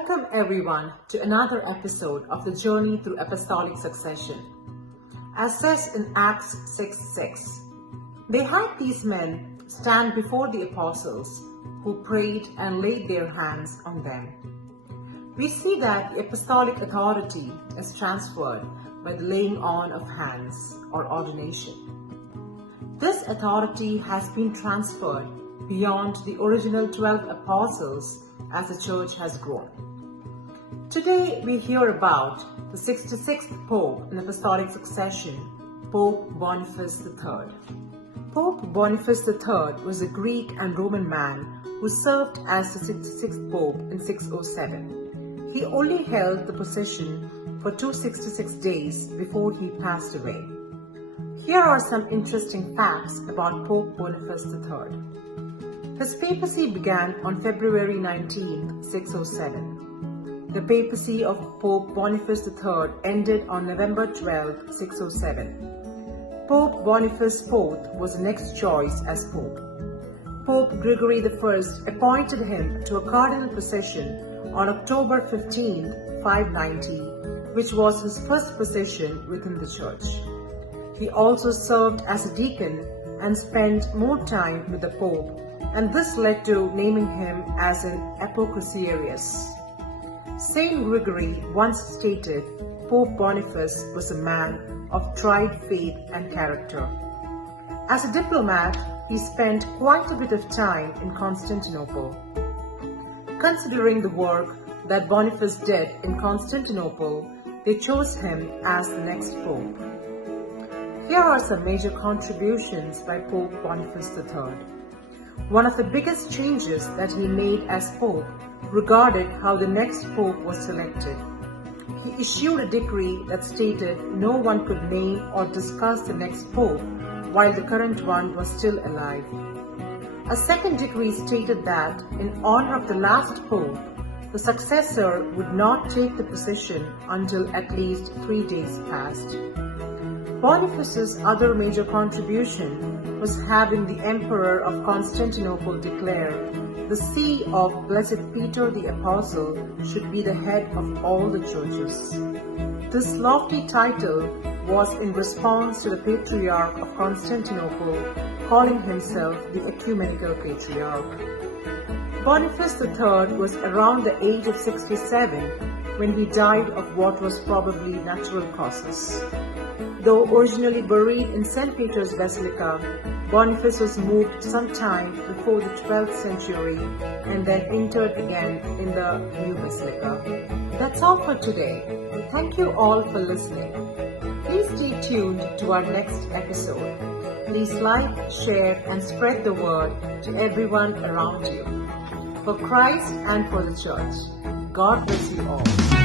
Welcome everyone to another episode of the journey through Apostolic Succession. As says in Acts 6:6, behind these men stand before the apostles who prayed and laid their hands on them. We see that the apostolic authority is transferred by the laying on of hands or ordination. This authority has been transferred beyond the original 12 apostles as the church has grown. Today we hear about the 66th Pope in Apostolic Succession, Pope Boniface III. Pope Boniface III was a Greek and Roman man who served as the 66th Pope in 607. He only held the position for 266 days before he passed away. Here are some interesting facts about Pope Boniface III. His papacy began on February 19, 607. The papacy of Pope Boniface III ended on November 12, 607. Pope Boniface IV was the next choice as Pope. Pope Gregory I appointed him to a cardinal position on October 15, 590, which was his first position within the church. He also served as a deacon and spent more time with the Pope, and this led to naming him as an apocrisiarius. Saint Gregory once stated Pope Boniface was a man of tried faith and character. As a diplomat, he spent quite a bit of time in Constantinople. Considering the work that Boniface did in Constantinople, they chose him as the next Pope. Here are some major contributions by Pope Boniface III. One of the biggest changes that he made as Pope regarded how the next Pope was selected. He issued a decree that stated no one could name or discuss the next Pope while the current one was still alive. A second decree stated that, in honor of the last Pope, the successor would not take the position until at least 3 days passed. Boniface's other major contribution was having the Emperor of Constantinople declare the See of Blessed Peter the Apostle should be the head of all the churches. This lofty title was in response to the Patriarch of Constantinople calling himself the Ecumenical Patriarch. Boniface III was around the age of 67 when he died of what was probably natural causes. Though originally buried in St.Peter's basilica, Boniface was moved sometime before the 12th century and then interred again in the new basilica. That's all for today. Thank you all for listening. Please stay tuned to our next episode. Please like, share and spread the word to everyone around you. For Christ and for the Church. God bless you all.